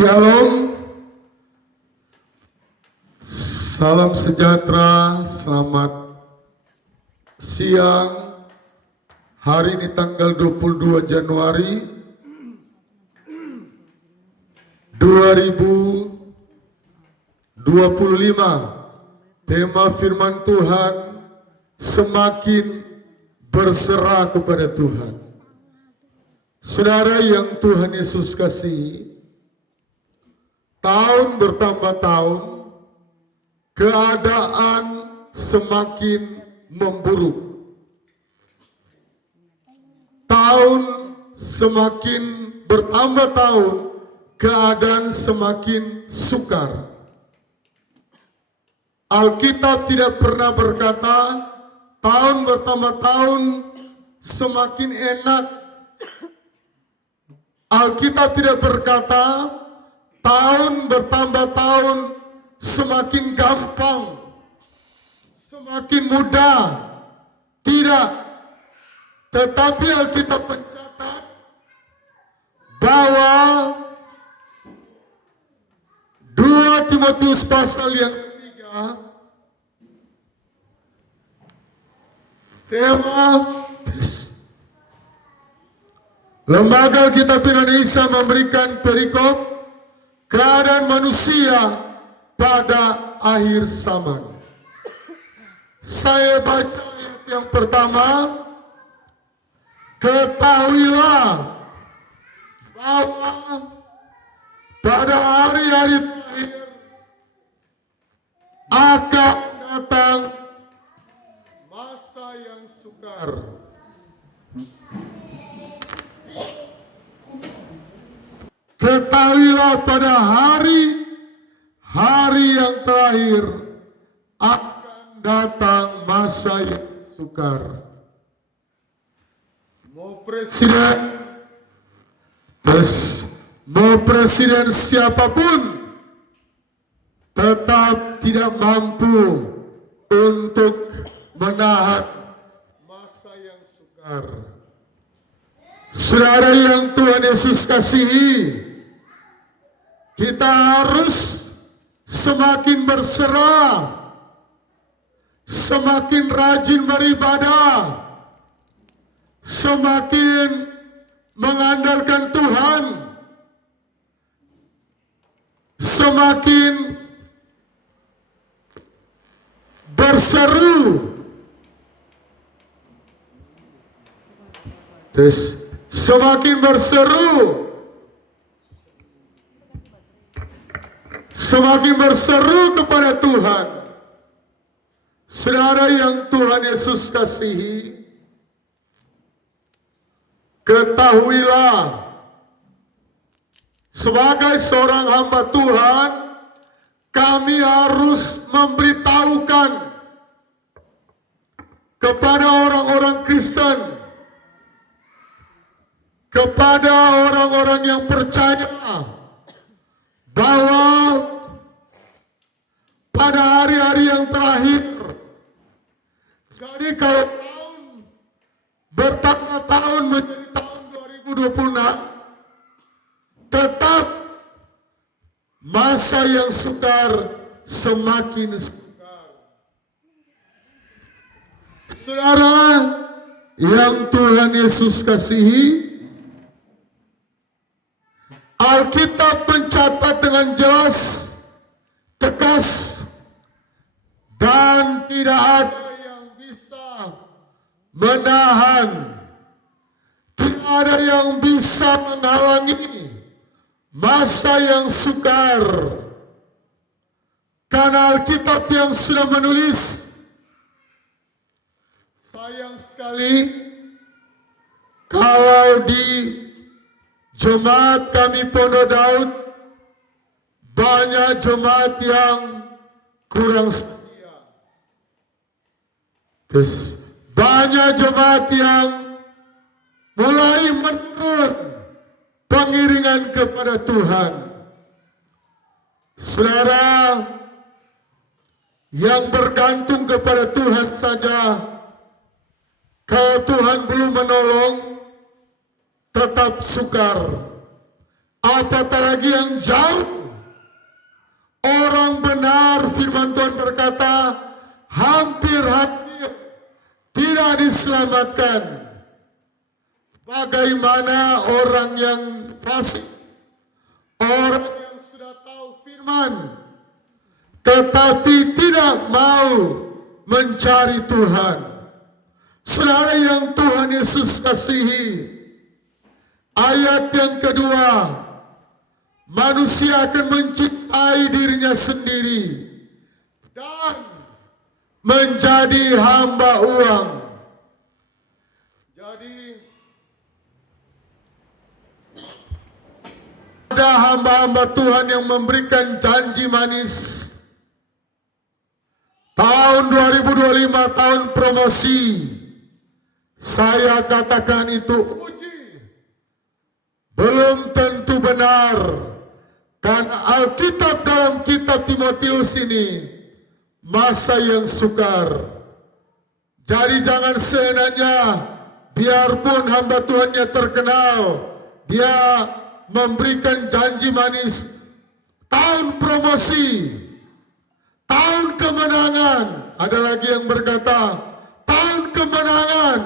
Shalom, salam sejahtera, selamat siang. Hari ini tanggal 22 Januari 2025. Tema firman Tuhan, semakin berserah kepada Tuhan. Saudara yang Tuhan Yesus kasihi, tahun bertambah tahun, keadaan semakin memburuk. Tahun semakin bertambah tahun, keadaan semakin sukar. Alkitab tidak pernah berkata, tahun bertambah tahun semakin enak. Alkitab tidak berkata, tahun bertambah tahun semakin gampang, semakin mudah. Tidak. Tetapi Alkitab mencatat bahwa 2 Timotius pasal yang ketiga, tema Lembaga Alkitab Indonesia memberikan perikop keadaan manusia pada akhir zaman. Saya baca ayat yang pertama, ketahuilah bahwa pada hari-hari terakhir akan datang masa yang sukar. Ketahuilah pada hari yang terakhir akan datang masa yang sukar. Mau presiden siapapun tetap tidak mampu untuk menahan masa yang sukar. Saudara yang Tuhan Yesus kasihi, kita harus semakin berserah, semakin rajin beribadah, semakin mengandalkan Tuhan, semakin berseru, semakin berseru kepada Tuhan. Saudara yang Tuhan Yesus kasihi, ketahuilah, sebagai seorang hamba Tuhan, kami harus memberitahukan kepada orang-orang Kristen, kepada orang-orang yang percaya, bahwa pada hari-hari yang terakhir, jadi kalau tahun bertambah tahun menjadi tahun 2026, tetap masa yang sukar semakin sukar. Saudara yang Tuhan Yesus kasihi, Alkitab mencatat dengan jelas, tegas, dan tidak ada yang bisa menahan, tidak ada yang bisa menghalangi masa yang sukar. Karena Alkitab yang sudah menulis, sayang sekali kalau di jemaat kami Pondok Daud banyak jemaat yang kurang setia. Banyak jemaat yang mulai menurun pengiringan kepada Tuhan. Saudara yang bergantung kepada Tuhan saja, kalau Tuhan belum menolong, tetap sukar. apatah lagi yang jauh. Orang benar, firman Tuhan berkata, hampir-hampir tidak diselamatkan. Bagaimana orang yang fasik, orang yang sudah tahu firman, tetapi tidak mau mencari Tuhan. Saudara yang Tuhan Yesus kasihi, ayat yang kedua, manusia akan mencintai dirinya sendiri dan menjadi hamba uang. Jadi ada hamba-hamba Tuhan yang memberikan janji manis. Tahun 2025 tahun promosi. Saya katakan itu uji. Belum tentu benar. Karena Alkitab dalam kitab Timotius ini masa yang sukar. Jadi jangan seenaknya, biarpun hamba Tuhannya terkenal, dia memberikan janji manis, tahun promosi, tahun kemenangan. Ada lagi yang berkata, tahun kemenangan,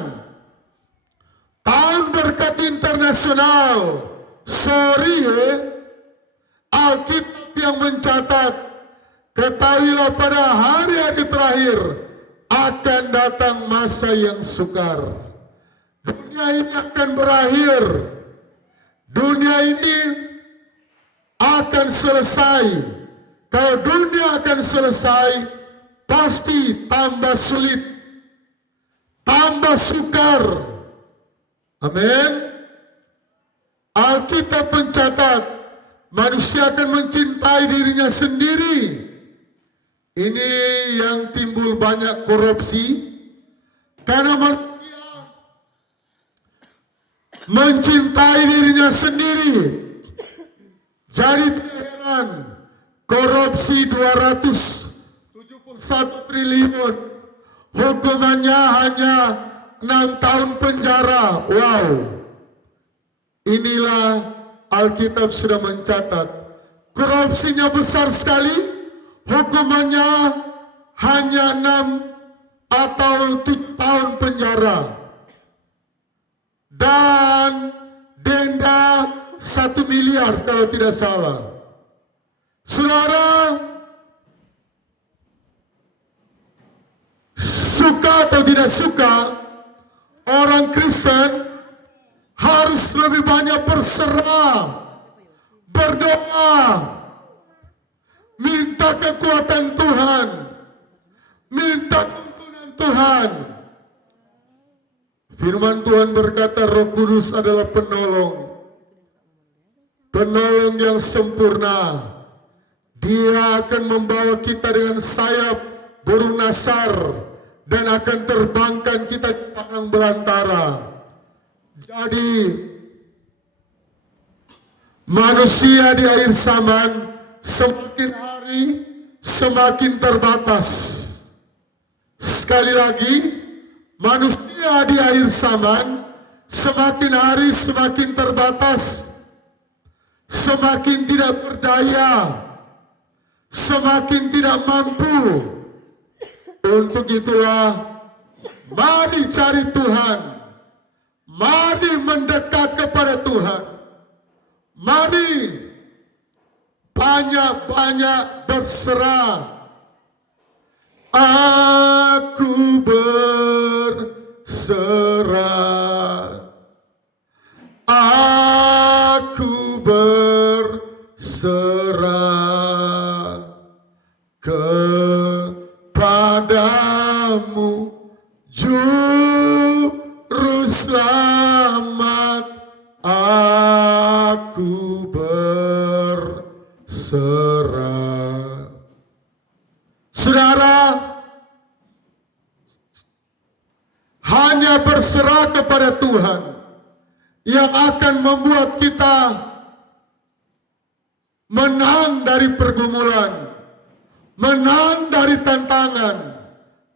tahun berkat internasional. Sorry Alkitab yang mencatat, ketahuilah pada hari-hari terakhir akan datang masa yang sukar. Dunia ini akan berakhir. Dunia ini akan selesai. Kalau dunia akan selesai, pasti tambah sulit, tambah sukar. Amin. Alkitab mencatat, manusia akan mencintai dirinya sendiri. Ini yang timbul banyak korupsi, karena manusia mencintai dirinya sendiri. Jadi tidak heran, korupsi 271 triliun, hukumannya hanya 6 tahun penjara. Wow, inilah Alkitab sudah mencatat. Korupsinya besar sekali, hukumannya hanya 6 atau 7 tahun penjara. Dan denda 1 miliar kalau tidak salah. Saudara, suka atau tidak suka, orang Kristen harus lebih banyak berserah, berdoa, minta kekuatan Tuhan, minta tuntunan Tuhan. Firman Tuhan berkata, Roh Kudus adalah penolong, penolong yang sempurna. Dia akan membawa kita dengan sayap burung nasar dan akan terbangkan kita di padang belantara. Jadi manusia di akhir zaman semakin hari semakin terbatas. Sekali lagi, manusia di akhir zaman semakin hari semakin terbatas, semakin tidak berdaya, semakin tidak mampu. Untuk itulah, mari cari Tuhan, mari mendekat kepada Tuhan, mari banyak-banyak berserah. Aku berserah, aku berserah kepadamu, Juru Selamat. Aku berserah. Saudara, hanya berserah kepada Tuhan yang akan membuat kita menang dari pergumulan, menang dari tantangan,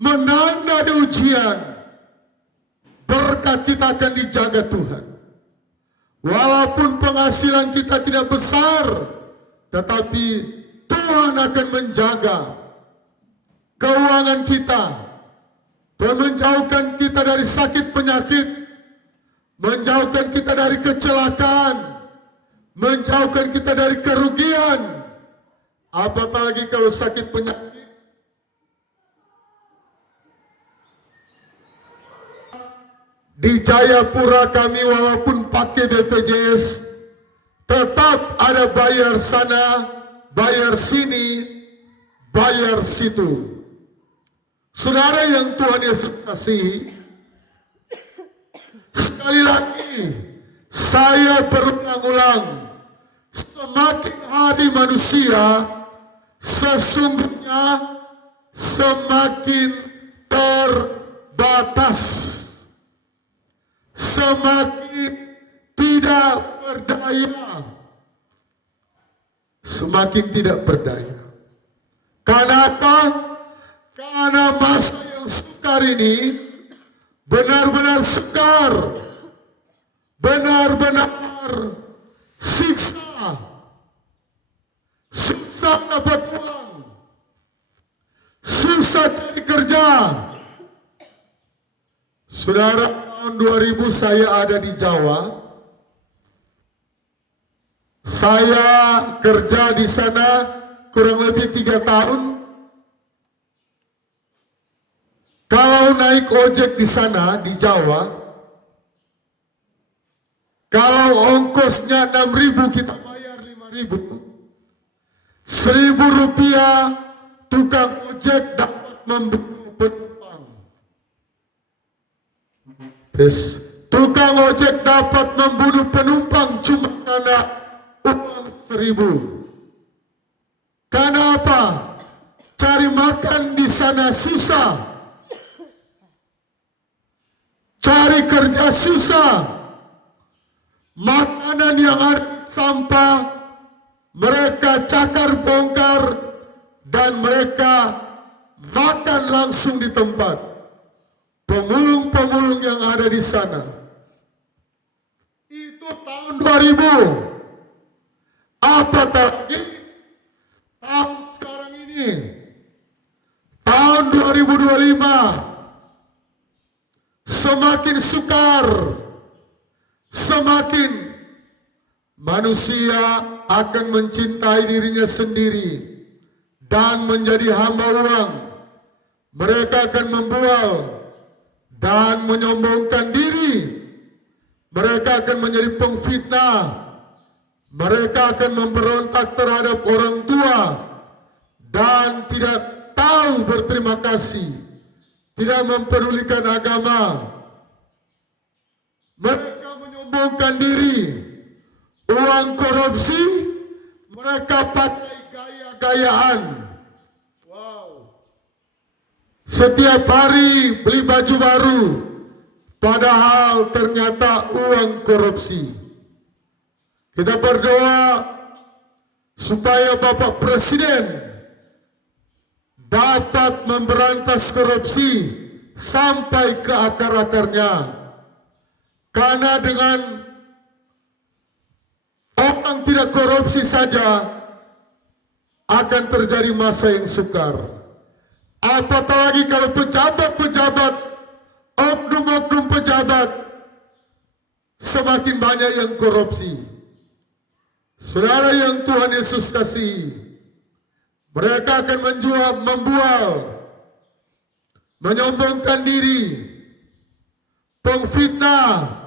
menang dari ujian. Berkat kita akan dijaga Tuhan. Walaupun penghasilan kita tidak besar, tetapi Tuhan akan menjaga keuangan kita dan menjauhkan kita dari sakit penyakit, menjauhkan kita dari kecelakaan, menjauhkan kita dari kerugian. Apatah lagi kalau sakit penyakit. Di Jayapura kami walaupun pakai BPJS, tetap ada bayar sana, bayar sini, bayar situ. Saudara yang Tuhan Yesus kasihi, sekali lagi saya berulang-ulang, semakin hari manusia sesungguhnya semakin terbatas, semakin tidak berdaya, semakin tidak berdaya. Kenapa? Karena masa yang sukar ini benar-benar sukar, benar-benar siksa, susah dapat uang, susah cari kerja. Saudara, tahun 2000 saya ada di Jawa. Saya kerja di sana kurang lebih 3 tahun. Kalau naik ojek di sana di Jawa, kalau ongkosnya 6.000 kita bayar 5.000. 1.000 rupiah tukang ojek dapat membunuh penumpang. Tukang ojek dapat membunuh penumpang cuma karena uang 1.000. Karena apa? Cari makan di sana susah. Cari kerja susah. Makanan yang ada sampah mereka cakar bongkar dan mereka makan langsung di tempat. Pemulung-pemulung yang ada di sana. Itu tahun 2000. Apatah lagi tahun sekarang ini, tahun 2025. Semakin sukar, semakin manusia akan mencintai dirinya sendiri dan menjadi hamba uang. Mereka akan membual dan menyombongkan diri. Mereka akan menjadi pengfitnah. Mereka akan memberontak terhadap orang tua dan tidak tahu berterima kasih. Tidak mempedulikan agama. Mereka menyombongkan diri. Uang korupsi mereka pakai gaya-gayaan. Wow. Setiap hari beli baju baru, padahal ternyata uang korupsi. Kita berdoa supaya Bapak Presiden dapat memberantas korupsi sampai ke akar-akarnya. Karena dengan orang tidak korupsi saja akan terjadi masa yang sukar. Apatah lagi kalau pejabat-pejabat, oknum-oknum pejabat semakin banyak yang korupsi. Saudara yang Tuhan Yesus kasihi, mereka akan membual, menyombongkan diri, pengfitnah.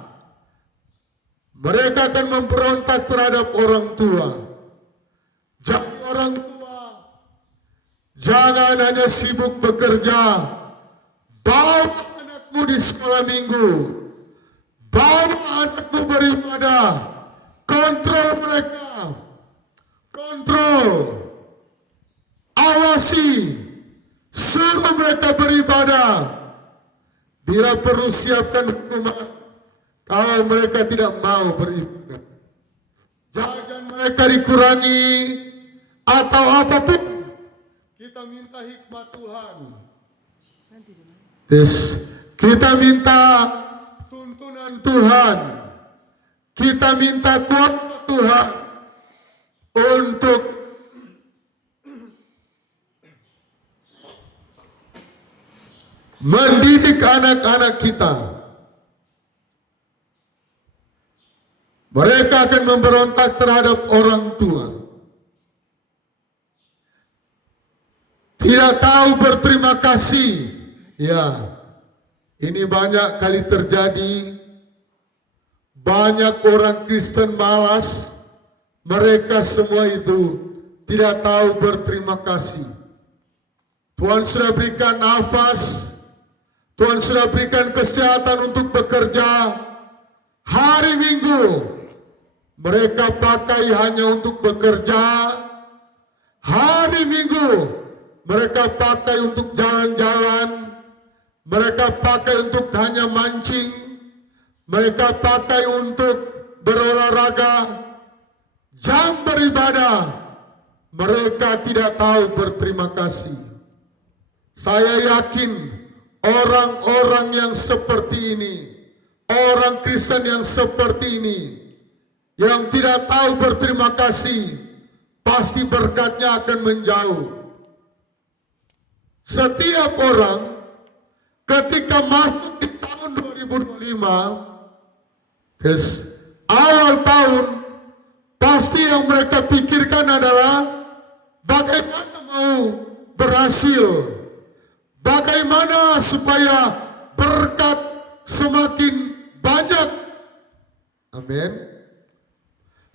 Mereka akan memberontak terhadap orang tua. Jadi orang tua, jangan hanya sibuk bekerja. Bawa anakmu di sekolah minggu. Bawa anakmu beribadah. Kontrol mereka. Kontrol. Awasi, suruh mereka beribadah. Bila perlu siapkan hukuman kalau mereka tidak mau beribadah. Jangan mereka dikurangi atau apapun. Kita minta hikmat Tuhan. Kita minta tuntunan Tuhan. Kita minta kuasa Tuhan untuk mendidik anak-anak kita. Mereka akan memberontak terhadap orang tua. Tidak tahu berterima kasih. Ya, ini banyak kali terjadi. Banyak orang Kristen malas. Mereka semua itu tidak tahu berterima kasih. Tuhan sudah berikan nafas. Tuhan sudah berikan kesehatan untuk bekerja. Hari Minggu mereka pakai hanya untuk bekerja. Hari Minggu mereka pakai untuk jalan-jalan. Mereka pakai untuk hanya mancing. Mereka pakai untuk berolahraga. Jam beribadah mereka tidak tahu berterima kasih. Saya yakin orang-orang yang seperti ini, orang Kristen yang seperti ini, yang tidak tahu berterima kasih, pasti berkatnya akan menjauh. Setiap orang ketika masuk di tahun 2025, awal tahun, pasti yang mereka pikirkan adalah bagaimana mau berhasil, bagaimana supaya berkat semakin banyak. Amin.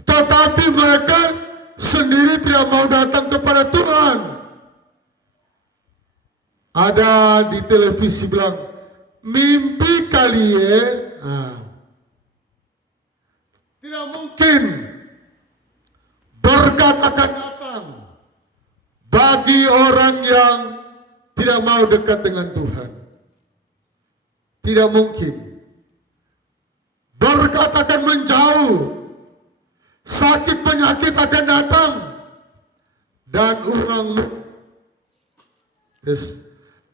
Tetapi mereka sendiri tidak mau datang kepada Tuhan. Ada di televisi bilang, mimpi kali ya. Tidak mungkin berkat akan datang bagi orang yang tidak mau dekat dengan Tuhan. Tidak mungkin. Berkat akan menjauh. Sakit penyakit akan datang. Dan orang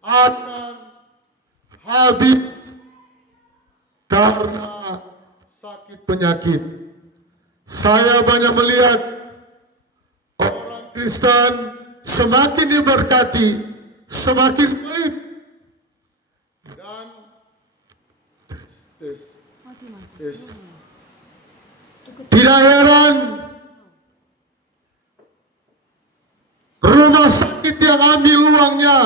akan habis karena sakit penyakit. Saya banyak melihat orang Kristen semakin diberkati, semakin baik. Dan tidak heran rumah sakit yang ambil uangnya,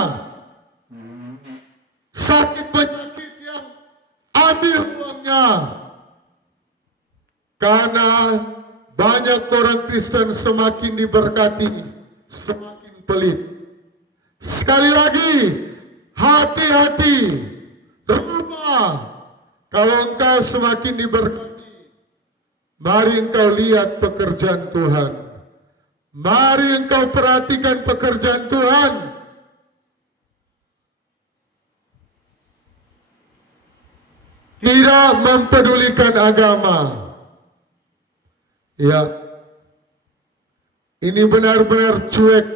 sakit penyakit yang ambil uangnya, karena banyak orang Kristen semakin diberkati, semakin pelit. Sekali lagi, hati-hati, rubah. Kalau engkau semakin diberkati, mari engkau lihat pekerjaan Tuhan. Mari engkau perhatikan pekerjaan Tuhan. Tidak mempedulikan agama. Ya, ini benar-benar cuek.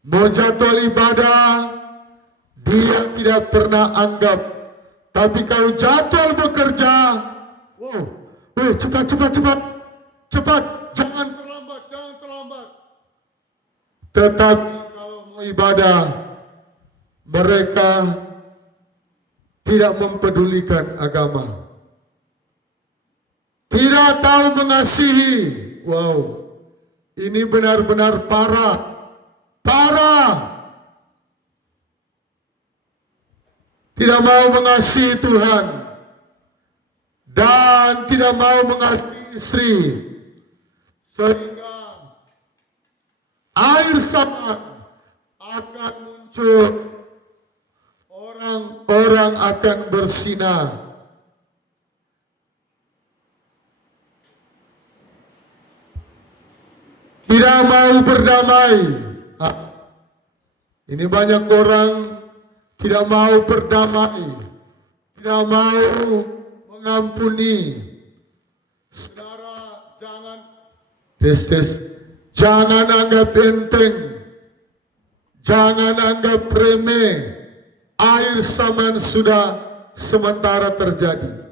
Mau jadwal ibadah, dia tidak pernah anggap. Tapi kalau jadwal bekerja, cepat, jangan terlambat. Tetapi kalau mau ibadah, mereka tidak mempedulikan agama. Tidak tahu mengasihi. Wow, ini benar-benar parah. Tidak mau mengasihi Tuhan dan tidak mau mengasihi istri, sehingga air samat akan muncul, orang-orang akan bersinar. Tidak mau berdamai. Ini banyak orang tidak mau berdamai, tidak mau mengampuni. Saudara, jangan anggap enteng, jangan anggap remeh. Air saman sudah sementara terjadi,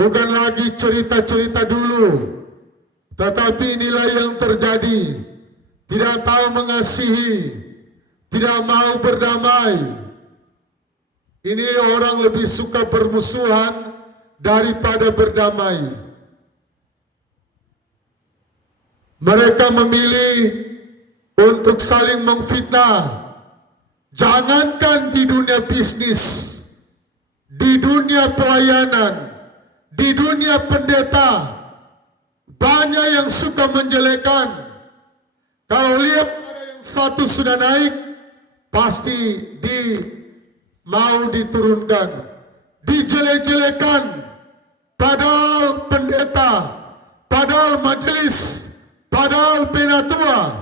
bukan lagi cerita-cerita dulu, tetapi inilah yang terjadi. Tidak tahu mengasihi, tidak mau berdamai. Ini orang lebih suka bermusuhan daripada berdamai. Mereka memilih untuk saling memfitnah. Jangankan di dunia bisnis, di dunia pelayanan, di dunia pendeta, banyak yang suka menjelekan. Kalau lihat ada yang satu sudah naik, pasti mau diturunkan, dijelek-jelekan. Padahal pendeta, padahal majelis, padahal penatua,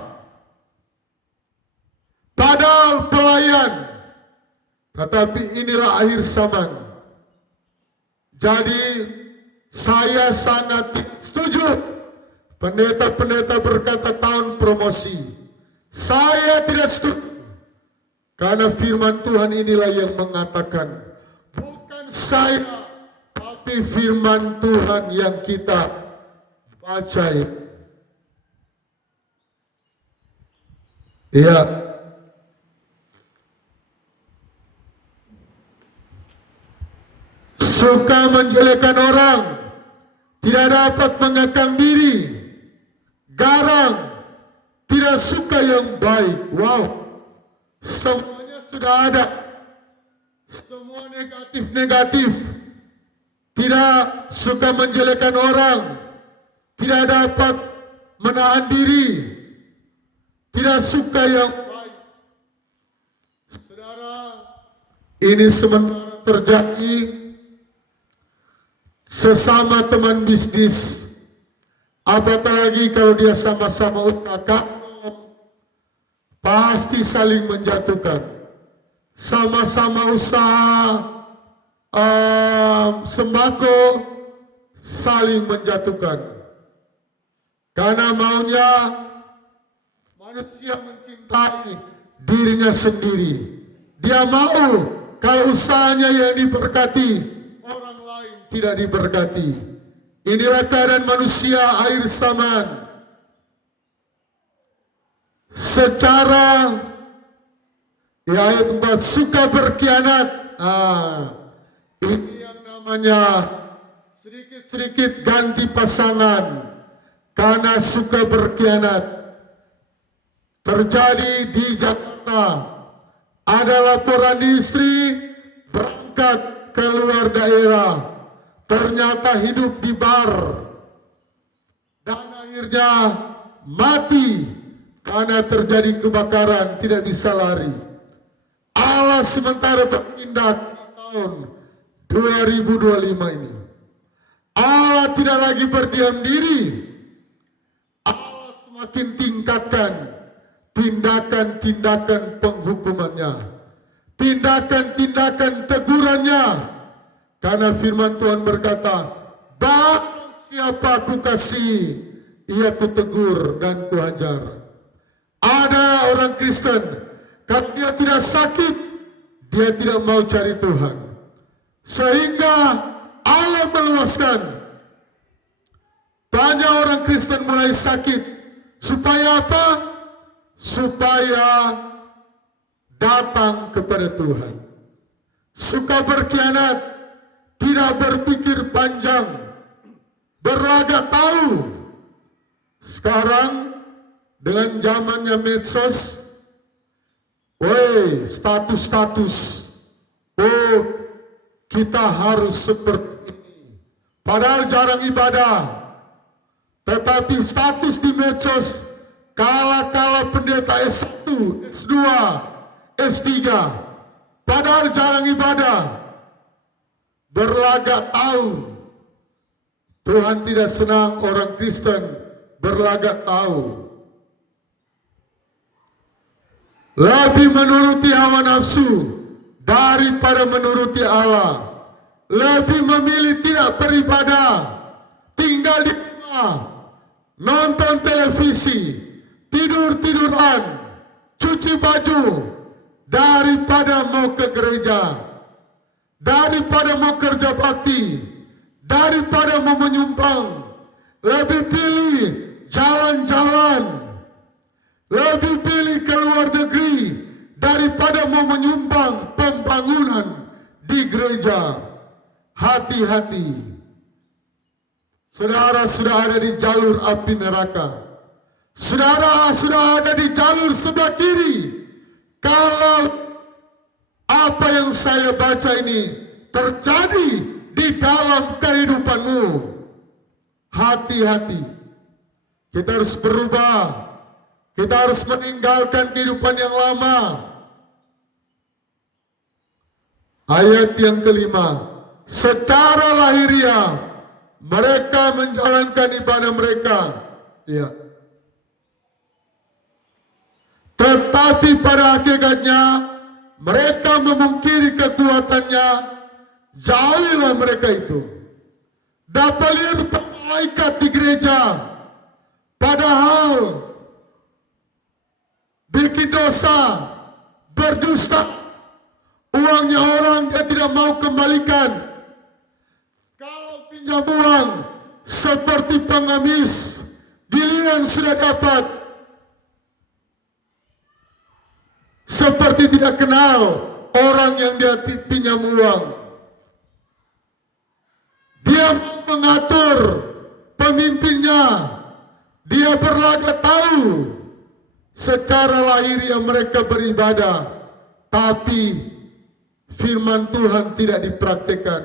padahal pelayan. Tetapi inilah akhir zaman. Jadi saya sangat setuju pendeta-pendeta berkata tahun promosi. Saya tidak setuju. Karena firman Tuhan inilah yang mengatakan, bukan saya, tapi firman Tuhan yang kita baca. Iya. Suka menjelekkan orang, tidak dapat mengekang diri, garang, tidak suka yang baik. Wow, semuanya sudah ada, semua negatif-negatif. Tidak suka menjelekkan orang, tidak dapat menahan diri, tidak suka yang baik. Saudara, ini sementara terjadi sesama teman bisnis, apatah lagi kalau dia sama-sama UKK, pasti saling menjatuhkan. Sama-sama usaha sembako, saling menjatuhkan. Karena maunya manusia mencintai dirinya sendiri. Dia mau kalau usahanya yang diberkati, orang lain tidak diberkati. Inilah keadaan manusia akhir zaman. Secara ayat 4, suka berkhianat. Ini yang namanya sedikit-sedikit ganti pasangan karena suka berkhianat. Terjadi di Jakarta. Ada laporan istri berangkat keluar daerah, ternyata hidup di bar dan akhirnya mati karena terjadi kebakaran, tidak bisa lari. Allah sementara bertindak di tahun 2025 ini. Allah tidak lagi berdiam diri. Allah semakin tingkatkan tindakan-tindakan penghukumannya, tindakan-tindakan tegurannya. Karena firman Tuhan berkata, barang siapa aku kasih, ia ku tegur dan ku hajar. Ada orang Kristen, kalau dia tidak sakit, dia tidak mau cari Tuhan. Sehingga Allah meluaskan. Banyak orang Kristen mulai sakit. Supaya apa? Supaya datang kepada Tuhan. Suka berkhianat, tidak berpikir panjang, berlagak tahu. Sekarang dengan zamannya medsos, status-status, kita harus seperti ini. Padahal jarang ibadah, tetapi status di medsos, kala-kala pendeta S1, S2, S3, padahal jarang ibadah, berlagak tahu. Tuhan tidak senang orang Kristen berlagak tahu. Lebih menuruti hawa nafsu daripada menuruti Allah. Lebih memilih tidak beribadah, tinggal di rumah, nonton televisi, tidur-tiduran, cuci baju, daripada mau ke gereja, daripada mau kerja bakti, daripada mau menyumbang. Lebih pilih jalan-jalan, lebih pilih ke luar negeri daripada mau menyumbang pembangunan di gereja. Hati-hati. Saudara sudah ada di jalur api neraka. Saudara sudah ada di jalur sebelah kiri. Kalau apa yang saya baca ini terjadi di dalam kehidupanmu, hati-hati. Kita harus berubah. Kita harus meninggalkan kehidupan yang lama. Ayat yang kelima. Secara lahiriah mereka menjalankan ibadah mereka. Ya. Tetapi pada hakikatnya mereka memungkiri kekuatannya. Jauhilah mereka itu. Dapat lihat malaikat di gereja, padahal bikin dosa, berdusta, uangnya orang dia tidak mau kembalikan. Kalau pinjam uang seperti pengemis, giliran sudah dapat seperti tidak kenal orang yang dia pinjam uang. Dia mengatur pemimpinnya. Dia berlagak tahu secara lahiriah mereka beribadah, tapi firman Tuhan tidak dipraktikkan.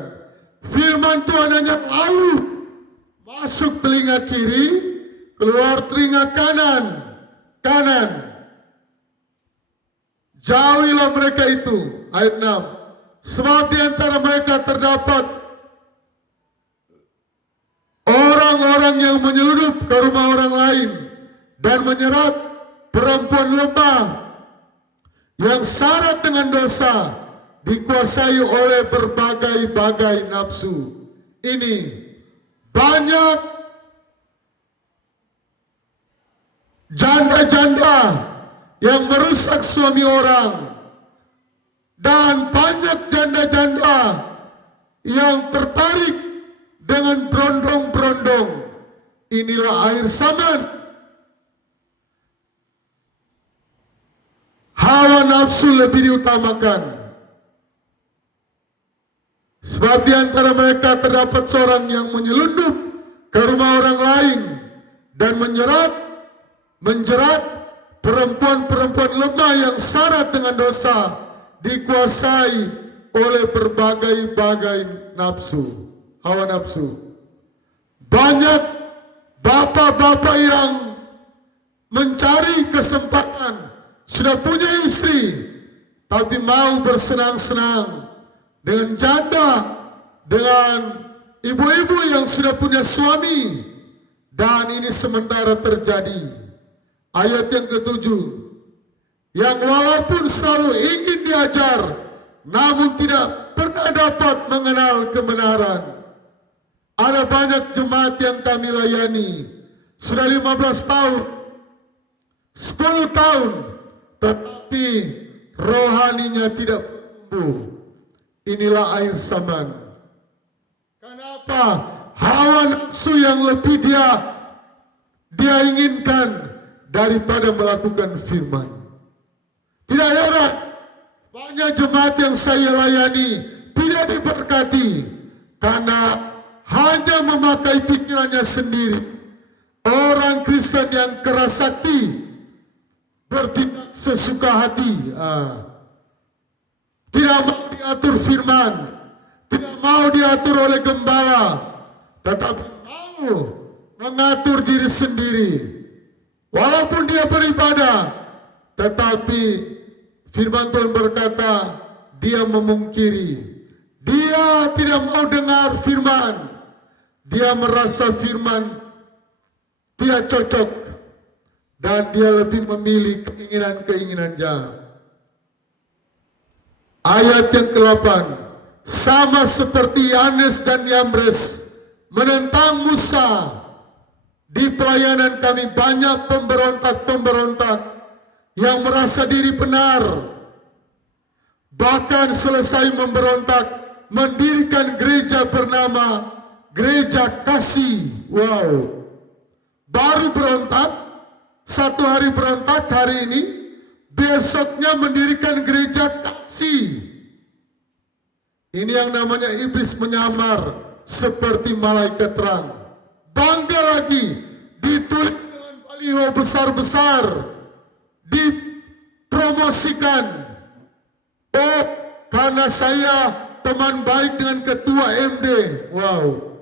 Firman Tuhan hanya lalu masuk telinga kiri, keluar telinga kanan. Jauhilah mereka itu. Ayat 6. Sebab di antara mereka terdapat orang-orang yang menyeludup ke rumah orang lain dan menyerat perempuan lemah yang syarat dengan dosa, dikuasai oleh berbagai-bagai nafsu. Ini banyak janda-janda yang merusak suami orang, dan banyak janda-janda yang tertarik dengan berondong-berondong. Inilah akhir zaman. Hawa nafsu lebih diutamakan. Sebab di antara mereka terdapat seorang yang menyelundup ke rumah orang lain dan menjerat perempuan-perempuan lemah yang syarat dengan dosa, dikuasai oleh berbagai-bagai nafsu, hawa nafsu. Banyak bapak-bapak yang mencari kesempatan, sudah punya istri, tapi mau bersenang-senang dengan janda, dengan ibu-ibu yang sudah punya suami, dan ini sementara terjadi. Ayat yang ke-7, yang walaupun selalu ingin diajar, namun tidak pernah dapat mengenal kebenaran. Ada banyak jemaat yang kami layani, sudah 15 tahun, 10 tahun, tetapi rohaninya tidak tumbuh. Inilah akhir zaman. Kenapa? Hawa nafsu yang lebih dia inginkan daripada melakukan firman. Tidak heran banyak jemaat yang saya layani tidak diberkati karena hanya memakai pikirannya sendiri. Orang Kristen yang keras hati, bertindak sesuka hati, tidak mau diatur firman, tidak mau diatur oleh gembala, tetapi mau mengatur diri sendiri. Walaupun dia beribadah, tetapi firman Tuhan berkata dia memungkiri. Dia tidak mau dengar firman. Dia merasa firman tidak cocok, dan dia lebih memilih keinginan-keinginannya. Ayat yang ke-8, sama seperti Yanes dan Yambres menentang Musa. Di pelayanan kami banyak pemberontak-pemberontak yang merasa diri benar. Bahkan selesai memberontak, mendirikan gereja bernama gereja kasih. Wow, baru berontak, 1 hari berontak hari ini, besoknya mendirikan gereja kasih. Ini yang namanya iblis menyamar seperti malaikat terang. Bangga lagi, ditulis dengan baliho besar-besar, dipromosikan. Oh, karena saya teman baik dengan ketua MD. Wow,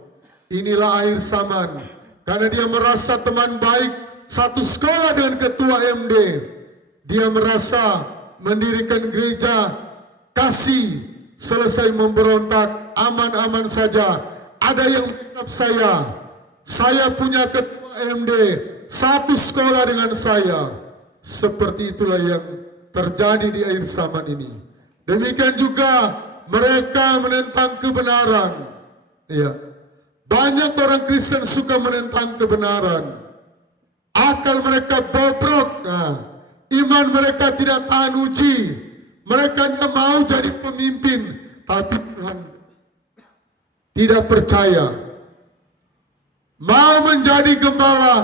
inilah akhir zaman. Karena dia merasa teman baik satu sekolah dengan ketua MD, dia merasa mendirikan gereja kasih. Selesai memberontak, aman-aman saja. Ada yang menganggap saya punya ketua MD, satu sekolah dengan saya. Seperti itulah yang terjadi di akhir zaman ini. Demikian juga mereka menentang kebenaran. Ya, banyak orang Kristen suka menentang kebenaran. Akal mereka bobrok, iman mereka tidak tahan uji. Mereka hanya mau jadi pemimpin, tapi Tuhan tidak percaya. Mau menjadi gembala,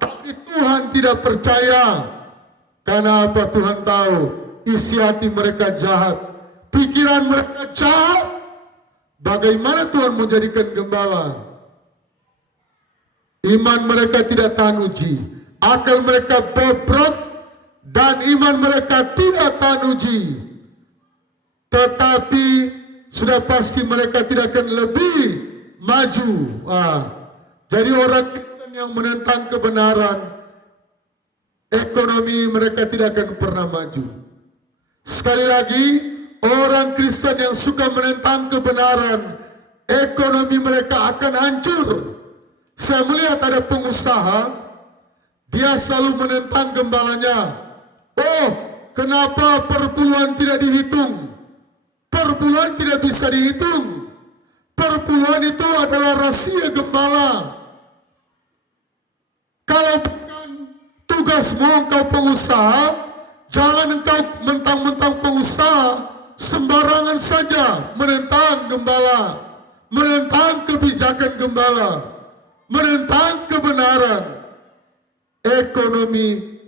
tapi Tuhan tidak percaya. Karena apa? Tuhan tahu isi hati mereka jahat, pikiran mereka jahat. Bagaimana Tuhan menjadikan gembala? Iman mereka tidak tahan uji, akal mereka bobrok, dan iman mereka tidak tahan uji. Tetapi sudah pasti mereka tidak akan lebih maju. Jadi orang Kristen yang menentang kebenaran, ekonomi mereka tidak akan pernah maju. Sekali lagi, orang Kristen yang suka menentang kebenaran, ekonomi mereka akan hancur. Saya melihat ada pengusaha, dia selalu menentang gembalanya. Oh, kenapa perpuluhan tidak dihitung? Perpuluhan tidak bisa dihitung. Perpuluhan itu adalah rahasia gembala. Kalau bukan tugasmu engkau pengusaha, jangan engkau mentang-mentang pengusaha sembarangan saja menentang gembala, menentang kebijakan gembala, menentang kebenaran. Ekonomi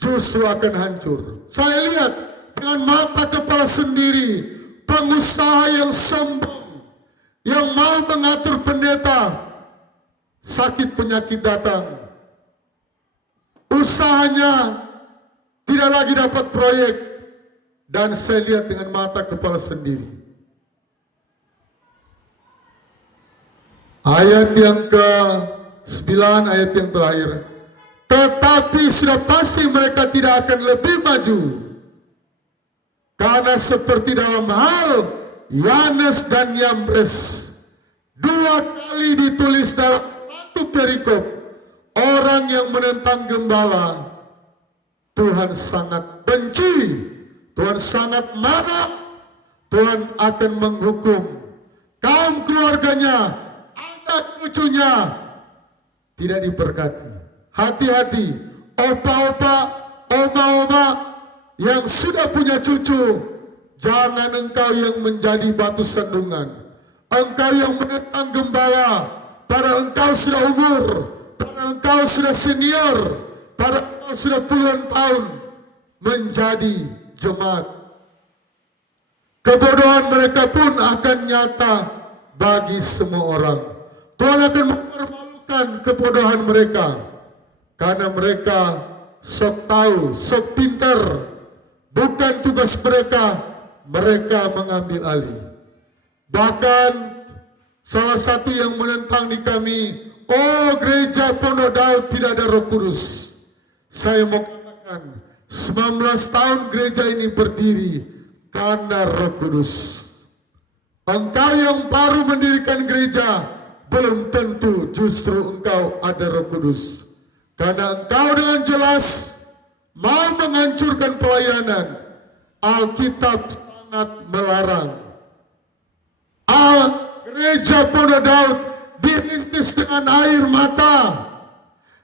justru akan hancur. Saya lihat dengan mata kepala sendiri, pengusaha yang sombong, yang mau mengatur pendeta, sakit penyakit datang. Usahanya tidak lagi dapat proyek, dan saya lihat dengan mata kepala sendiri. Ayat yang ke-9, ayat yang terakhir. Tetapi sudah pasti mereka tidak akan lebih maju. Karena seperti dalam hal Yanes dan Yambres, 2 kali ditulis dalam satu perikop, orang yang menentang gembala, Tuhan sangat benci, Tuhan sangat marah, Tuhan akan menghukum kaum keluarganya, anak cucunya, tidak diberkati. Hati-hati, opa-opa, oma-oma yang sudah punya cucu, jangan engkau yang menjadi batu sandungan. Engkau yang menentang gembala, para engkau sudah umur, para engkau sudah senior, para engkau sudah puluhan tahun menjadi jemaat. Kebodohan mereka pun akan nyata bagi semua orang. Tuhan akan mempermalukan kebodohan mereka, karena mereka sok tahu, sok pintar. Bukan tugas mereka, mereka mengambil alih. Bahkan salah satu yang menentang di kami, oh gereja Pondok Daud tidak ada Roh Kudus. Saya mau katakan, 19 tahun gereja ini berdiri karena Roh Kudus. Engkau yang baru mendirikan gereja, belum tentu justru engkau ada Roh Kudus. Karena engkau dengan jelas mau menghancurkan pelayanan. Alkitab sangat melarang. Gereja Pondok Daud dirintis dengan air mata,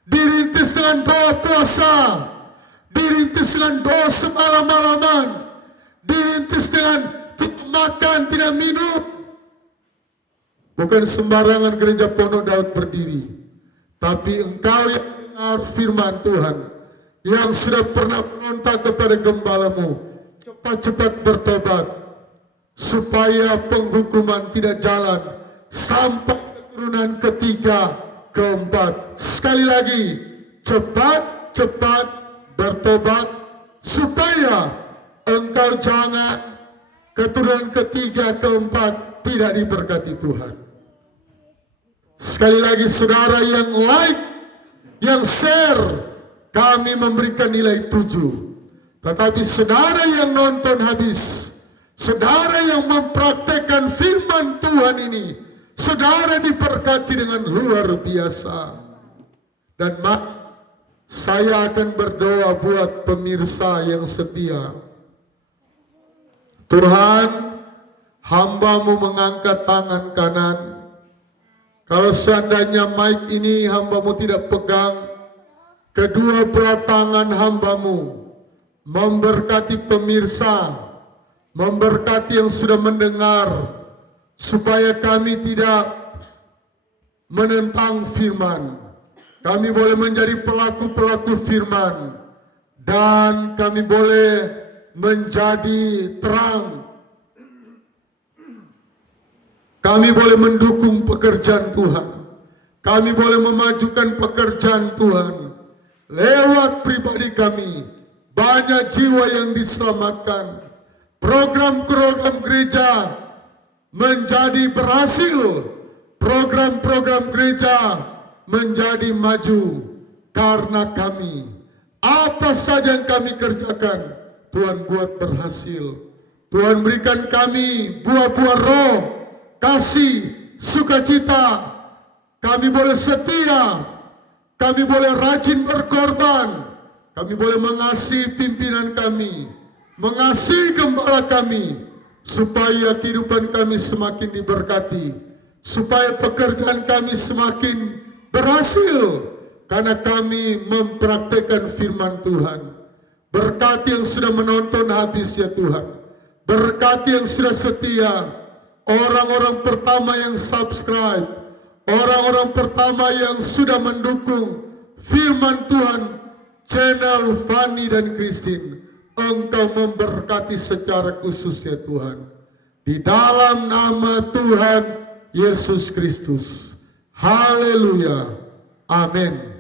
dirintis dengan doa puasa, dirintis dengan doa semalam-malaman, dirintis dengan tidak makan, tidak minum. Bukan sembarangan gereja Pondok Daud berdiri, tapi engkau yang dengar firman Tuhan, yang sudah pernah meronta kepada gembalamu, cepat-cepat bertobat, supaya penghukuman tidak jalan sampai keturunan ketiga, keempat. Sekali lagi, cepat-cepat bertobat, supaya engkau jangan keturunan ketiga, keempat tidak diberkati Tuhan. Sekali lagi, saudara yang like, yang share, kami memberikan nilai 7. Tetapi saudara yang nonton habis, saudara yang mempraktekkan firman Tuhan ini, saudara diberkati dengan luar biasa. Dan saya akan berdoa buat pemirsa yang setia. Tuhan, hamba-Mu mengangkat tangan kanan. Kalau seandainya mic ini hamba-Mu tidak pegang, kedua belah tangan hamba-Mu memberkati pemirsa, memberkati yang sudah mendengar, supaya kami tidak menentang firman. Kami boleh menjadi pelaku-pelaku firman, dan kami boleh menjadi terang. Kami boleh mendukung pekerjaan Tuhan. Kami boleh memajukan pekerjaan Tuhan. Lewat pribadi kami, banyak jiwa yang diselamatkan. Program-program gereja menjadi berhasil. Program-program gereja menjadi maju karena kami. Apa saja yang kami kerjakan, Tuhan buat berhasil. Tuhan berikan kami buah-buah roh, kasih, sukacita. Kami boleh setia, kami boleh rajin berkorban, kami boleh mengasihi pimpinan kami, mengasihi gembala kami, supaya kehidupan kami semakin diberkati, supaya pekerjaan kami semakin berhasil, karena kami mempraktekkan firman Tuhan. Berkati yang sudah menonton habis ya Tuhan, berkati yang sudah setia, orang-orang pertama yang subscribe, orang-orang pertama yang sudah mendukung firman Tuhan, channel Fanny dan Christine. Engkau memberkati secara khusus ya Tuhan. Di dalam nama Tuhan Yesus Kristus. Haleluya. Amin.